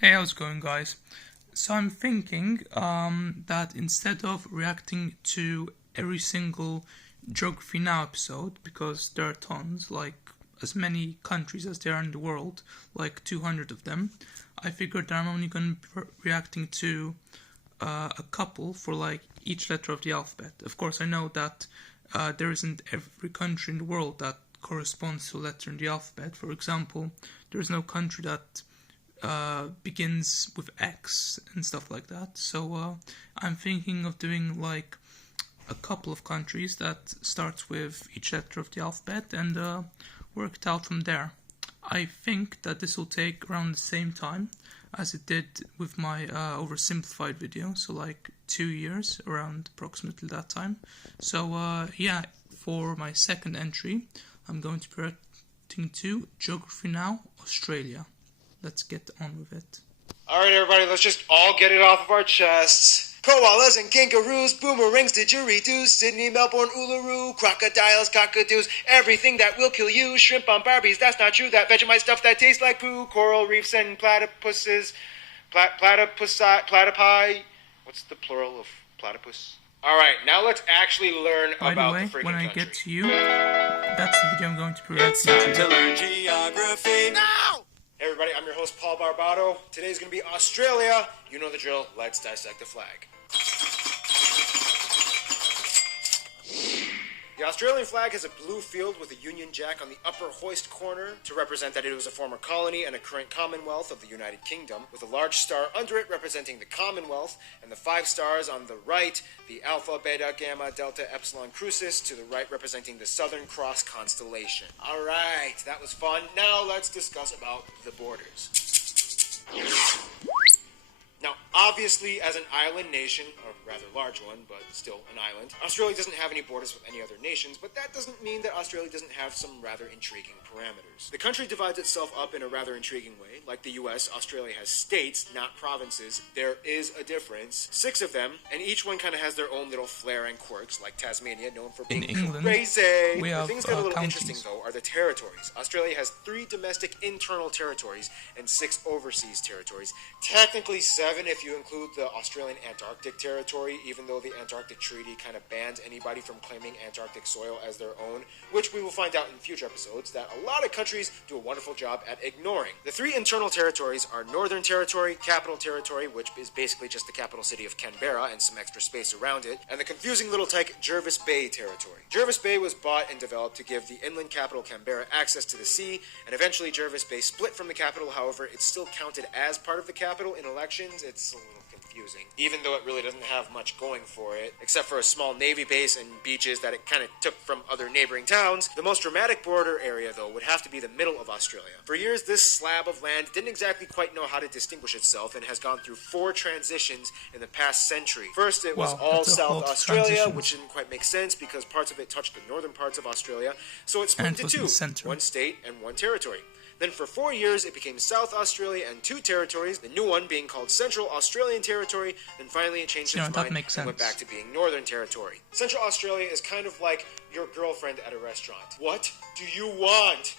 Hey, how's it going, guys? So I'm thinking that instead of reacting to every single Geography Now episode, because there are tons, like as many countries as there are in the world, like 200 of them, I figured that I'm only going to be reacting to a couple for like each letter of the alphabet. Of course, I know that there isn't every country in the world that corresponds to a letter in the alphabet. For example, there is no country that begins with X and stuff like that. So I'm thinking of doing like a couple of countries that starts with each letter of the alphabet and work it out from there. I think that this will take around the same time as it did with my oversimplified video, so like 2 years, around approximately that time. So yeah, for my second entry, I'm going to be reacting to Geography Now, Australia. Let's get on with it. Alright everybody, let's just all get it off of our chests. Koalas and kangaroos, boomerangs, didgeridoos, Sydney, Melbourne, Uluru, crocodiles, cockadoos, everything that will kill you, shrimp on Barbies, that's not true, that Vegemite stuff that tastes like poo, coral reefs and platypuses, platypi, what's the plural of platypus? Alright, now let's actually learn By about the way, the freaking when I country. get to you, that's the video I'm going to be It's reacting time to. to learn geography now! Hey everybody, I'm your host Paul Barbato. Today's going to be Australia. You know the drill. Let's dissect the flag. The Australian flag has a blue field with a Union Jack on the upper hoist corner to represent that it was a former colony and a current Commonwealth of the United Kingdom, with a large star under it representing the Commonwealth, and the 5 stars on the right, the Alpha, Beta, Gamma, Delta, Epsilon Crucis, to the right representing the Southern Cross constellation. Alright, that was fun. Now let's discuss about the borders. Now, obviously, as an island nation, or rather large one, but still an island, Australia doesn't have any borders with any other nations, but that doesn't mean that Australia doesn't have some rather intriguing parameters. The country divides itself up in a rather intriguing way. Like the US, Australia has states, not provinces. There is a difference. 6 of them, and each one kind of has their own little flair and quirks, like Tasmania, known for being England, crazy. we Where have things get a little counties. interesting, though, are the territories. Australia has 3 domestic internal territories and 6 overseas territories. Technically 7 if you include the Australian Antarctic territory, even though the Antarctic Treaty kind of bans anybody from claiming Antarctic soil as their own, which we will find out in future episodes that a lot of countries do a wonderful job at ignoring. The 3 internal territories are Northern Territory, Capital Territory, which is basically just the capital city of Canberra and some extra space around it, and the confusing little tyke Jervis Bay Territory. Jervis Bay was bought and developed to give the inland capital Canberra access to the sea, and eventually Jervis Bay split from the capital. However, it's still counted as part of the capital in elections. It's a little confusing, even though it really doesn't have much going for it, except for a small navy base and beaches that it kind of took from other neighboring towns. The most dramatic border area, though, would have to be the middle of Australia. For years, this slab of land didn't exactly quite know how to distinguish itself and has gone through 4 transitions in the past century. First, it was Wow, all that's a whole South Australia, transitions. which didn't quite make sense because parts of it touched the northern parts of Australia, so it split And it into was in 2, the center. 1 state and 1 territory. Then for 4 years, it became South Australia and 2 territories, the new one being called Central Australian Territory. Then finally it changed You know, its that mind makes and went sense. back to being Northern Territory. Central Australia is kind of like your girlfriend at a restaurant. What do you want?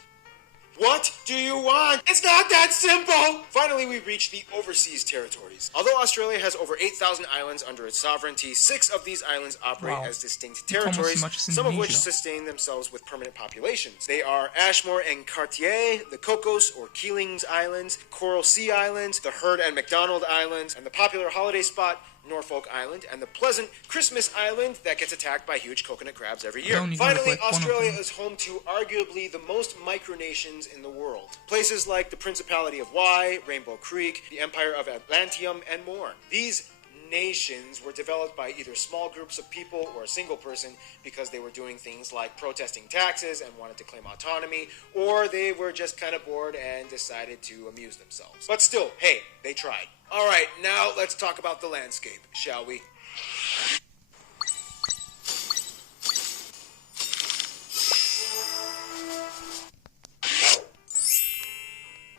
What do you want? It's not that simple! Finally, we reach the overseas territories. Although Australia has over 8,000 islands under its sovereignty, 6 of these islands operate Wow. as distinct It's almost territories, as much as some of which Indonesia. sustain themselves with permanent populations. They are Ashmore and Cartier, the Cocos or Keelings Islands, Coral Sea Islands, the Heard and McDonald Islands, and the popular holiday spot, Norfolk Island, and the pleasant Christmas Island that gets attacked by huge coconut crabs every year. I only heard Finally, like one of Australia them. is home to arguably the most micronations in the world. Places like the Principality of Wye, Rainbow Creek, the Empire of Atlantium, and more. These nations were developed by either small groups of people or a single person because they were doing things like protesting taxes and wanted to claim autonomy, or they were just kind of bored and decided to amuse themselves. But still, hey, they tried. Alright, now let's talk about the landscape, shall we?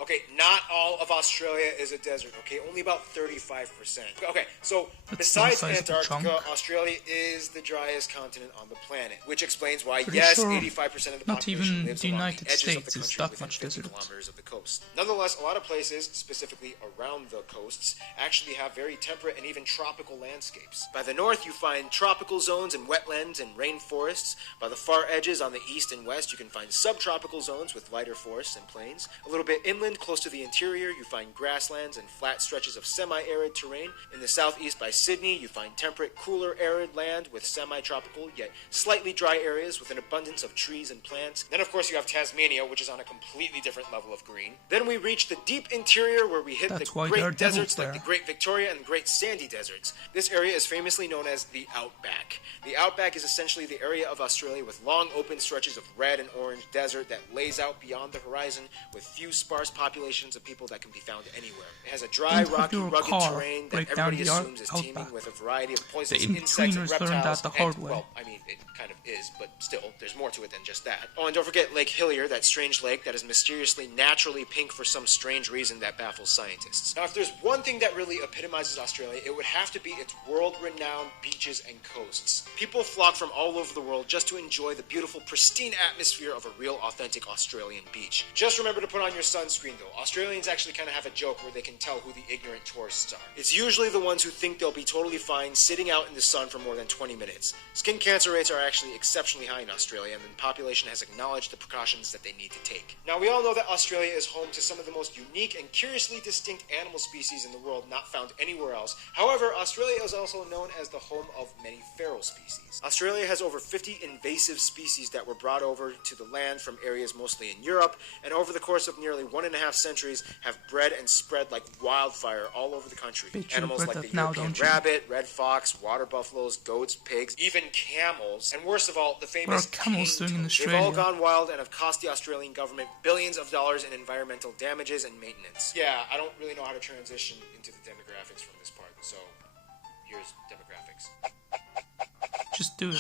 Okay, not all of Australia is a desert, okay? Only about 35%. Okay, so That's besides one sizable Antarctica, chunk. Australia is the driest continent on the planet, which explains why, Pretty yes, sure 85% of the not population even lives the along United the edges of States the is country that within much 50 desert. kilometers of the coast. Nonetheless, a lot of places, specifically around the coasts, actually have very temperate and even tropical landscapes. By the north, you find tropical zones and wetlands and rainforests. By the far edges on the east and west, you can find subtropical zones with lighter forests and plains. A little bit inland, close to the interior, you find grasslands and flat stretches of semi-arid terrain. In the southeast by Sydney, you find temperate, cooler, arid land with semi-tropical, yet slightly dry areas with an abundance of trees and plants. Then, of course, you have Tasmania, which is on a completely different level of green. Then we reach the deep interior where we hit That's the why there are Great devils Deserts like there. the Great Victoria and the Great Sandy Deserts. This area is famously known as the Outback. The Outback is essentially the area of Australia with long open stretches of red and orange desert that lays out beyond the horizon with few sparse populations of people that can be found anywhere. It has a dry, Don't have rocky, your rugged car terrain that break down everybody the assumes is teeming Outback. with a variety of The poisonous insects and in-betweeners learned reptiles. that the hard and, way. well, I mean, it kind of is, but still, there's more to it than just that. Oh, and don't forget Lake Hillier, that strange lake that is mysteriously naturally pink for some strange reason that baffles scientists. Now, if there's one thing that really epitomizes Australia, it would have to be its world-renowned beaches and coasts. People flock from all over the world just to enjoy the beautiful, pristine atmosphere of a real, authentic Australian beach. Just remember to put on your sunscreen, though. Australians actually kind of have a joke where they can tell who the ignorant tourists are. It's usually the ones who think they'll be totally fine sitting out in the sun for more than 20 minutes. Skin cancer rates are actually exceptionally high in Australia, and the population has acknowledged the precautions that they need to take. Now, we all know that Australia is home to some of the most unique and curiously distinct animal species in the world not found anywhere else. However, Australia is also known as the home of many feral species. Australia has over 50 invasive species that were brought over to the land from areas mostly in Europe, and over the course of nearly 1.5 centuries have bred and spread like wildfire all over the country. Bet you Animals regret like the that now, European don't you? rabbit, red fox, water buffaloes, goats, pigs, even camels, and worst of all, the famous What are camels cane doing in toad. They've all Australia? gone wild and have cost the Australian government billions of dollars in environmental damages and maintenance. Yeah, I don't really know how to transition into the demographics from this part, so here's demographics. Just do it.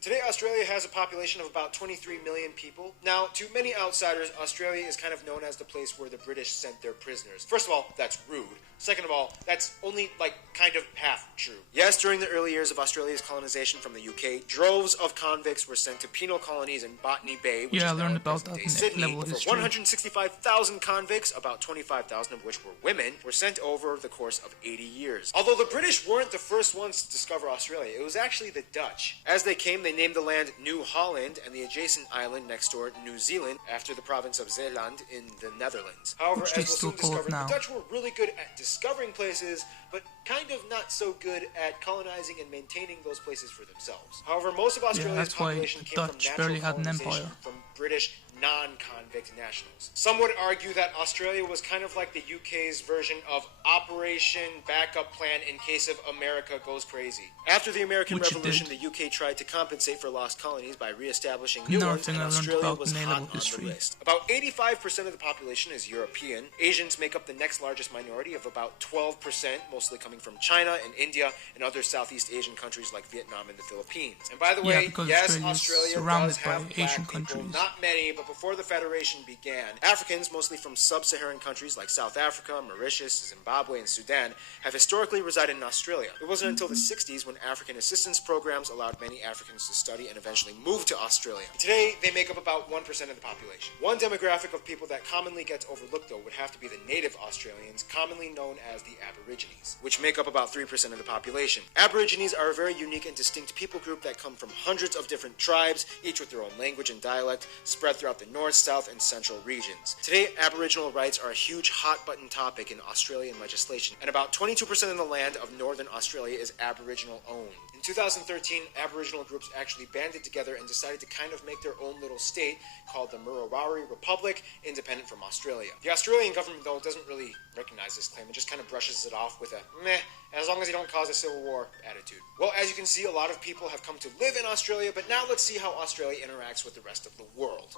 Today, Australia has a population of about 23 million people. Now, to many outsiders, Australia is kind of known as the place where the British sent their prisoners. First of all, that's rude. Second of all, that's only, kind of half true. Yes, during the early years of Australia's colonization from the UK, droves of convicts were sent to penal colonies in Botany Bay, which Yeah, I is now learned in about present-day that in Sydney. A-level For history. 165,000 convicts, about 25,000 of which were women, were sent over the course of 80 years. Although the British weren't the first ones to discover Australia, it was actually the Dutch. As they came, they named the land New Holland and the adjacent island next door, New Zealand, after the province of Zeeland in the Netherlands. However, Which as they we'll still soon call it discover, now. the Dutch were really good at discovering places, but kind of not so good at colonizing and maintaining those places for themselves. However, most of Australia's that's why population the came from Dutch natural barely had an colonization empire. from British non-convict nationals. Some would argue that Australia was kind of like the UK's version of Operation Backup Plan in case of America goes crazy. After the American Which it Revolution, did. the UK tried to compensate for lost colonies by re-establishing new Another ones, thing and I learned Australia about was in hot A-level on the history. list. About 85% of the population is European. Asians make up the next largest minority of about 12%, mostly coming from China and India and other Southeast Asian countries like Vietnam and the Philippines. And by the Yeah, way, because yes, Australia is Australia surrounded does have by black Asian people, countries. not many, but before the Federation began, Africans, mostly from sub-Saharan countries like South Africa, Mauritius, Zimbabwe, and Sudan, have historically resided in Australia. It wasn't until the 60s when African assistance programs allowed many Africans to study and eventually move to Australia. Today, they make up about 1% of the population. One demographic of people that commonly gets overlooked, though, would have to be the native Australians, commonly known as the Aborigines, which make up about 3% of the population. Aborigines are a very unique and distinct people group that come from hundreds of different tribes, each with their own language and dialect, spread throughout the north, south, and central regions. Today, Aboriginal rights are a huge hot-button topic in Australian legislation, and about 22% of the land of northern Australia is Aboriginal-owned. In 2013, Aboriginal groups actually banded together and decided to kind of make their own little state called the Murruwarri Republic, independent from Australia. The Australian government, though, doesn't really recognize this claim. It just kind of brushes it off with a meh, as long as you don't cause a civil war attitude. Well, as you can see, a lot of people have come to live in Australia, but now let's see how Australia interacts with the rest of the world.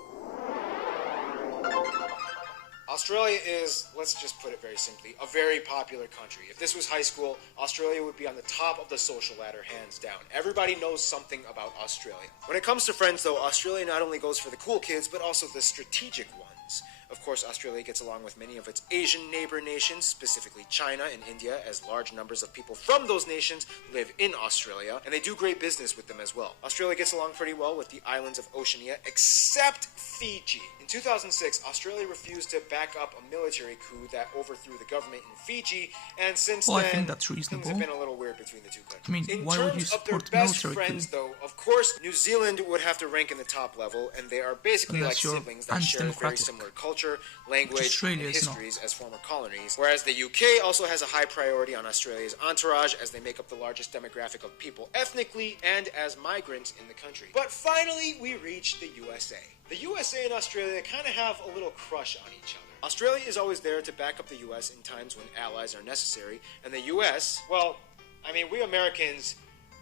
Australia is, let's just put it very simply, a very popular country. If this was high school, Australia would be on the top of the social ladder, hands down. Everybody knows something about Australia. When it comes to friends, though, Australia not only goes for the cool kids, but also the strategic ones. Of course, Australia gets along with many of its Asian neighbor nations, specifically China and India, as large numbers of people from those nations live in Australia, and they do great business with them as well. Australia gets along pretty well with the islands of Oceania, except Fiji. In 2006, Australia refused to back up a military coup that overthrew the government in Fiji, and since Well, then, I think that's reasonable. things have been a little weird between the two countries. I mean, in why would you terms of their support best military friends, coup? though, of course, New Zealand would have to rank in the top level, and they are basically Unless like you're siblings that share a very anti-democratic. similar culture, language, Australia and is not. histories as former colonies. Whereas the UK also has a high priority on Australia's entourage, as they make up the largest demographic of people ethnically and as migrants in the country. But finally, we reach the USA. The USA and Australia kind of have a little crush on each other. Australia is always there to back up the US in times when allies are necessary, and the US, well, I mean, we Americans,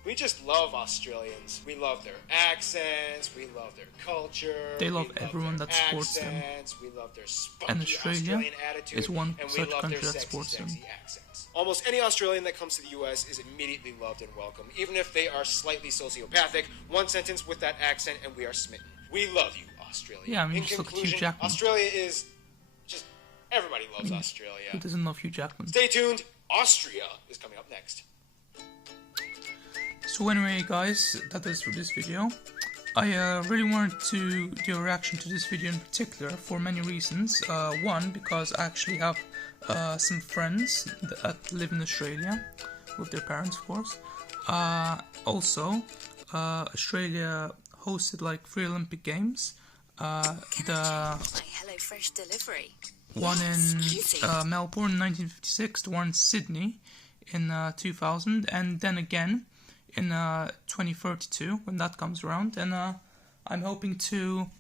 we just love Australians. We love their accents, we love their culture. They love we everyone their that supports them. accents, we love their spunky And Australia Australian attitude, is one and we such love country their that sexy, supports them. sexy accents. Almost any Australian that comes to the US is immediately loved and welcome, even if they are slightly sociopathic. One sentence with that accent and we are smitten. We love you, Australia. Yeah, I mean, in just look at Hugh conclusion, Jackman. Australia is just everybody loves Australia. Who doesn't love Hugh Jackman? Stay tuned. Austria is coming up next. So anyway, guys, that is for this video. I really wanted to do a reaction to this video in particular for many reasons. One, because I actually have some friends that live in Australia, with their parents, of course. Also, Australia hosted like 3 Olympic Games. The HelloFresh delivery. one in Easy. Melbourne in 1956, the one in Sydney in 2000, and then again in 2032 when that comes around. And I'm hoping to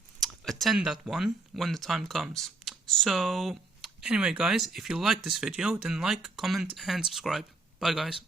attend that one when the time comes. So anyway, guys, if you like this video, then like, comment and subscribe. Bye, guys.